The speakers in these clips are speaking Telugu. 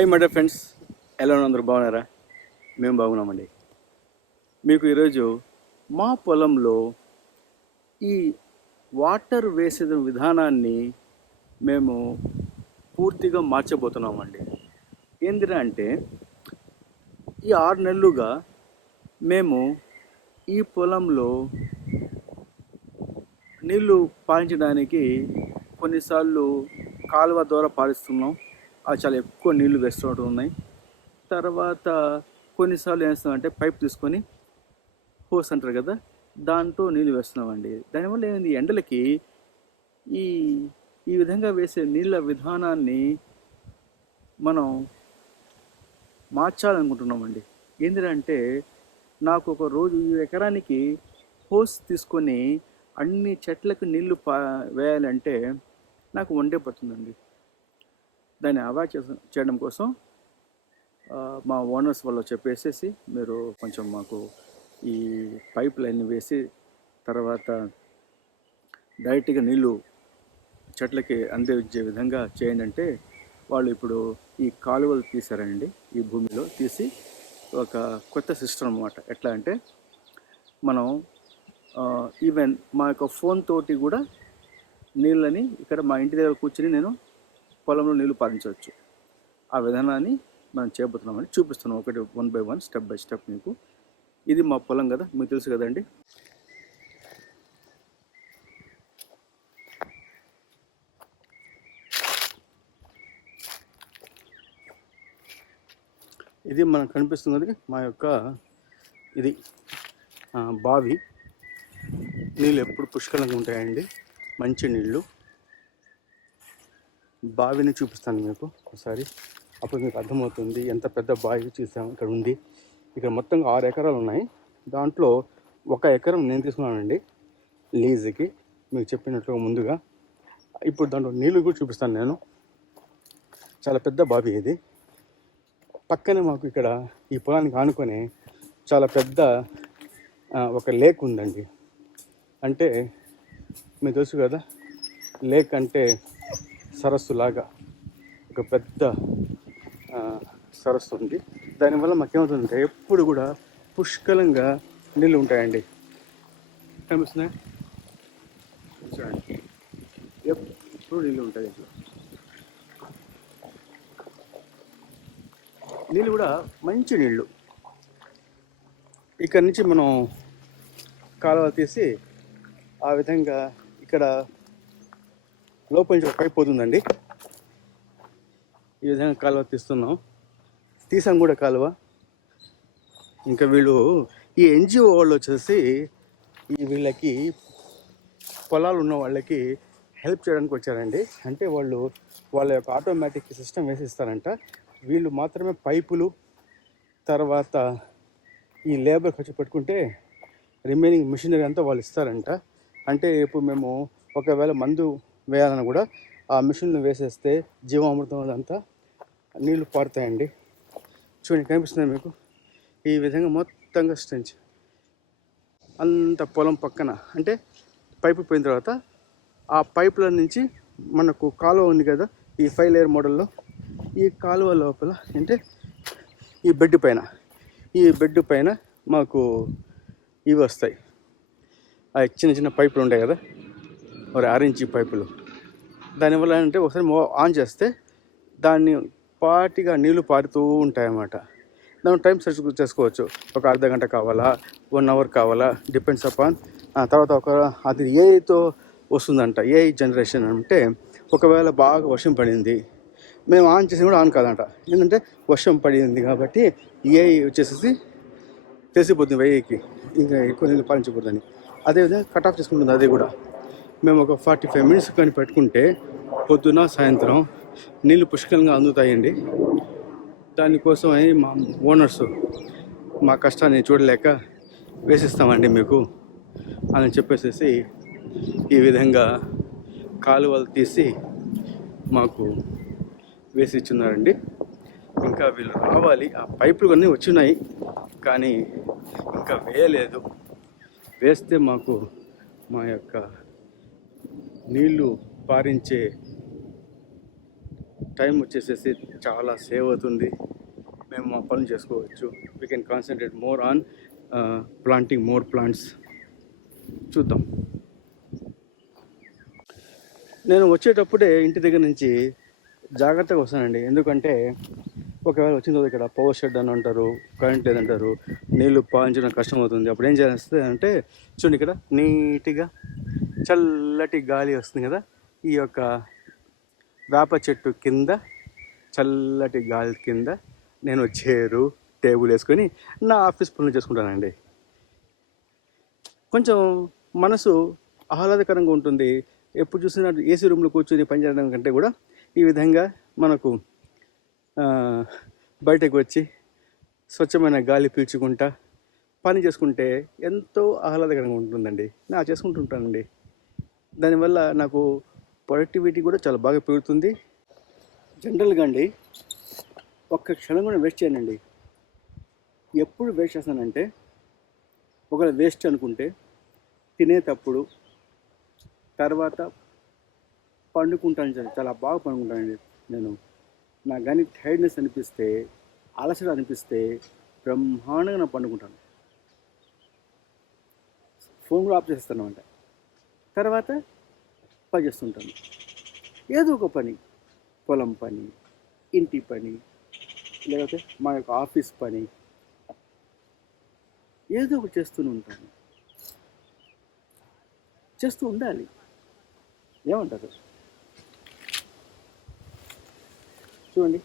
హాయ్ మై డియర్ ఫ్రెండ్స్, ఎలా ఉన్నారు? అందరూ బాగున్నారా? మేము బాగున్నామండి. మీకు ఈరోజు మా పొలంలో ఈ వాటర్ వేసే విధానాన్ని మేము పూర్తిగా మార్చబోతున్నామండి. ఏందిరా అంటే, ఈ 6 నెలలుగా మేము ఈ పొలంలో నీళ్లు పారించడానికి కొన్నిసార్లు కాలువ ద్వారా పారిస్తున్నాం. అది చాలా ఎక్కువ నీళ్లు వేస్తూ ఉన్నాయి. తర్వాత కొన్నిసార్లు ఏం చేస్తామంటే పైప్ తీసుకొని హోస్ అంటారు కదా, దాంతో నీళ్ళు వేస్తున్నామండి. దానివల్ల ఏంది, ఎండలకి ఈ ఈ విధంగా వేసే నీళ్ళ విధానాన్ని మనం మార్చాలనుకుంటున్నామండి. ఏంటంటే, నాకు ఒక రోజు ఈ ఎకరానికి హోస్ తీసుకొని అన్ని చెట్లకు నీళ్లు వేయాలంటే నాకు 1 డే పడుతుందండి. దాన్ని అవాయిడ్ చేయడం కోసం మా ఓనర్స్ వాళ్ళు చెప్పేసేసి, మీరు కొంచెం మాకు ఈ పైప్ లైన్ వేసి తర్వాత డైరెక్ట్గా నీళ్ళు చెట్లకి అందించే విధంగా చేయండి అంటే, వాళ్ళు ఇప్పుడు ఈ కాలువలు తీసారండి. ఈ భూమిలో తీసి ఒక కొత్త సిస్టమ్ అన్నమాట. ఎట్లా అంటే, మనం ఈవెన్ మా యొక్క ఫోన్ తోటి కూడా నీళ్ళని ఇక్కడ మా ఇంటి దగ్గర కూర్చుని నేను పొలంలో నీళ్ళు పారించవచ్చు. ఆ విధానాన్ని మనం చేయబోతున్నామని చూపిస్తున్నాం, ఒకటి 1 by 1 స్టెప్ బై స్టెప్. మీకు ఇది మా పొలం కదా, మీకు తెలుసు కదండి. ఇది మనకు కనిపిస్తున్నది మా యొక్క ఇది బావి. నీళ్ళు ఎప్పుడు పుష్కలంగా ఉంటాయండి, మంచి నీళ్ళు. బావిని చూపిస్తాను మీకు ఒకసారి, అప్పుడు మీకు అర్థమవుతుంది ఎంత పెద్ద బావి చూసాము. ఇక్కడ ఉంది, ఇక్కడ మొత్తంగా 6 ఎకరాలు ఉన్నాయి. దాంట్లో 1 ఎకరం నేను తీసుకున్నానండి లీజుకి, మీకు చెప్పినట్లుగా ముందుగా. ఇప్పుడు దాంట్లో నీళ్ళు కూడా చూపిస్తాను నేను. చాలా పెద్ద బావి ఇది. పక్కనే మాకు ఇక్కడ ఈ పొలానికి ఆనుకొని చాలా పెద్ద ఒక లేక్ ఉందండి. అంటే మీకు తెలుసు కదా, లేక్ అంటే సరస్సు లాగా ఒక పెద్ద సరస్సు ఉంది. దానివల్ల మాకేమవుతుందంటే ఎప్పుడు కూడా పుష్కలంగా నీళ్ళు ఉంటాయండి. కనిపిస్తున్నాయి చూడండి, ఎప్పుడు నీళ్ళు ఉంటాయి. ఇంట్లో నీళ్ళు కూడా మంచి నీళ్ళు. ఇక్కడ నుంచి మనం కాలువ తీసి ఆ విధంగా ఇక్కడ లోపల నుంచి ఒక పైప్ పోతుందండి. ఈ విధంగా కాలువ తీసాం కూడా కాలువ. ఇంకా వీళ్ళు ఈ ఎన్జిఓ వాళ్ళు వచ్చేసి వీళ్ళకి పొలాలు ఉన్న వాళ్ళకి హెల్ప్ చేయడానికి వచ్చారండి. అంటే వాళ్ళు వాళ్ళ యొక్క ఆటోమేటిక్ సిస్టమ్ వేసిస్తారంట. వీళ్ళు మాత్రమే పైపులు తర్వాత ఈ లేబర్ ఖర్చు పెట్టుకుంటే రిమైనింగ్ మిషనరీ అంతా వాళ్ళు ఇస్తారంట. అంటే ఇప్పుడు మేము ఒకవేళ మందు వేయాలని కూడా ఆ మిషన్లు వేసేస్తే జీవామృతం అదంతా నీళ్లు పారుతాయండి. చూడండి, కనిపిస్తుంది మీకు. ఈ విధంగా మొత్తంగా స్ట్రెంచ్ అంత పొలం పక్కన, అంటే పైపు పోయిన తర్వాత ఆ పైపుల నుంచి మనకు కాలువ ఉంది కదా, ఈ 5 లేయర్ మోడల్లో. ఈ కాలువ లోపల అంటే ఈ బెడ్ పైన మాకు ఇవి వస్తాయి. ఆ చిన్న చిన్న పైపులు ఉంటాయి కదా, ఒక 6 ఇంచ్ పైపులు. దానివల్ల అంటే ఒకసారి ఆన్ చేస్తే దాన్ని పాటిగా నీళ్లు పారుతూ ఉంటాయన్నమాట. దాని టైం సెర్చ్ చేసుకోవచ్చు. ఒక అర్ధ గంట కావాలా, 1 అవర్ కావాలా, డిపెండ్స్ అపాన్. తర్వాత అది ఏఐతో వస్తుందంట. ఏఐ జనరేషన్ అంటే, ఒకవేళ బాగా వర్షం పడింది, మేము ఆన్ చేసి కూడా ఆన్ కాదంట. ఏంటంటే వర్షం పడింది కాబట్టి ఏఐ వచ్చేసి తెలిసిపోతుంది ఏఐకి ఇంకా ఎక్కువ నీళ్ళు పాలించకూడదని. అదేవిధంగా కట్ ఆఫ్ చేసుకుంటుంది. అది కూడా మేము ఒక 45 మినిట్స్ కానీ పెట్టుకుంటే పొద్దున సాయంత్రం నీళ్ళు పుష్కలంగా అందుతాయండి. దానికోసం మా ఓనర్స్ మా కష్టాన్ని చూడలేక వేసిస్తామండి మీకు అని చెప్పేసి ఈ విధంగా కాలువలు తీసి మాకు వేసి ఇచ్చున్నారండి. ఇంకా వీళ్ళు రావాలి. ఆ పైపులు కొన్ని వచ్చినాయి కానీ ఇంకా వేయలేదు. వేస్తే మాకు మా యొక్క నీళ్లు పారించే టైం వచ్చేసేసి చాలా సేవ్ అవుతుంది. మేము మా పనులు చేసుకోవచ్చు. We can concentrate more on planting more plants. చూద్దాం. నేను వచ్చేటప్పుడే ఇంటి దగ్గర నుంచి జాగ్రత్తగా వస్తానండి. ఎందుకంటే ఒకవేళ వచ్చిన తర్వాత ఇక్కడ పవర్ షెడ్ అని అంటారు, కరెంట్ లేదంటారు, నీళ్లు పాయించడం కష్టమవుతుంది. అప్పుడు ఏం చేస్తుంది అంటే చూడండి, ఇక్కడ నీట్గా చల్లటి గాలి వస్తుంది కదా. ఈ యొక్క వేప చెట్టు కింద చల్లటి గాలి కింద నేను చైరు టేబుల్ వేసుకొని నా ఆఫీస్ పనులు చేసుకుంటానండి. కొంచెం మనసు ఆహ్లాదకరంగా ఉంటుంది. ఎప్పుడు చూసినా ఏసీ రూమ్లో కూర్చొని పనిచేయడం కంటే కూడా ఈ విధంగా మనకు బయటకు వచ్చి స్వచ్ఛమైన గాలి పీల్చుకుంటా పని చేసుకుంటే ఎంతో ఆహ్లాదకరంగా ఉంటుందండి. నా చేసుకుంటుంటానండి. దానివల్ల నాకు ప్రొడక్టివిటీ కూడా చాలా బాగా పెరుగుతుంది. జనరల్గా అండి ఒక్క క్షణం కూడా వేస్ట్ చేయనండి. ఎప్పుడు వేస్ట్ చేస్తానంటే, ఒకవేళ వేస్ట్ అనుకుంటే తినేటప్పుడు, తర్వాత పండుకుంటాను. చాలా బాగా పండుకుంటానండి నేను. నాకు కానీ టైర్డ్నెస్ అనిపిస్తే, అలసట అనిపిస్తే బ్రహ్మాండంగా నేను పండుకుంటాను. ఫోన్ కూడా ఆఫ్ చేస్తాను అనమాట. తర్వాత పని చేస్తుంటాను. ఏదో ఒక పని, పొలం పని, ఇంటి పని, లేకపోతే మా యొక్క ఆఫీస్ పని, ఏదో ఒకటి చేస్తూనే ఉంటాను. చేస్తూ ఉండాలి. ఏమంటారు? చూడండి,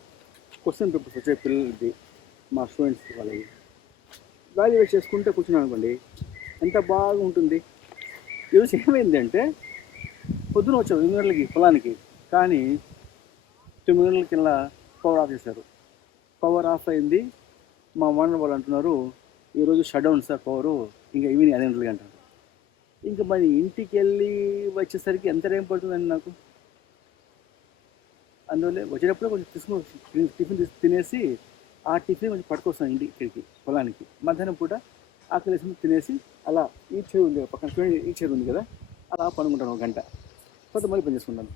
క్వశ్చన్ పేపర్స్ వచ్చే పిల్లలకి, మా స్టూడెంట్స్కి వాళ్ళకి వాల్యుయేట్ చేసుకుంటే కూర్చున్నాను అనుకోండి, ఎంత బాగా ఉంటుంది. ఈరోజు ఏమైందంటే పొద్దున వచ్చాము 8 గంటలకి పొలానికి, కానీ 9 గంటలకిల్లా పవర్ ఆఫ్ చేశారు. పవర్ ఆఫ్ అయింది. మా ఓనర్ వాళ్ళు అంటున్నారు, ఈరోజు షట్ డౌన్ సార్ పవరు, ఇంకా ఈవినింగ్ 5 గంటలకి అంటారు. ఇంకా మరి ఇంటికి వెళ్ళి వచ్చేసరికి ఎంత టైం పడుతుందండి నాకు. అందువల్ల వచ్చేటప్పుడు కొంచెం టిఫిన్ తినేసి, ఆ టిఫిన్ కొంచెం పట్టుకొస్తాను ఇక్కడికి పొలానికి. మధ్యాహ్నం పూట ఆకలి తినేసి అలా ఈ చెరువు ఉంది పక్కన, ఈ చెరువు ఉంది కదా, అలా పనుకుంటాను 1 గంట. తర్వాత మళ్ళీ పని చేసుకుంటాను.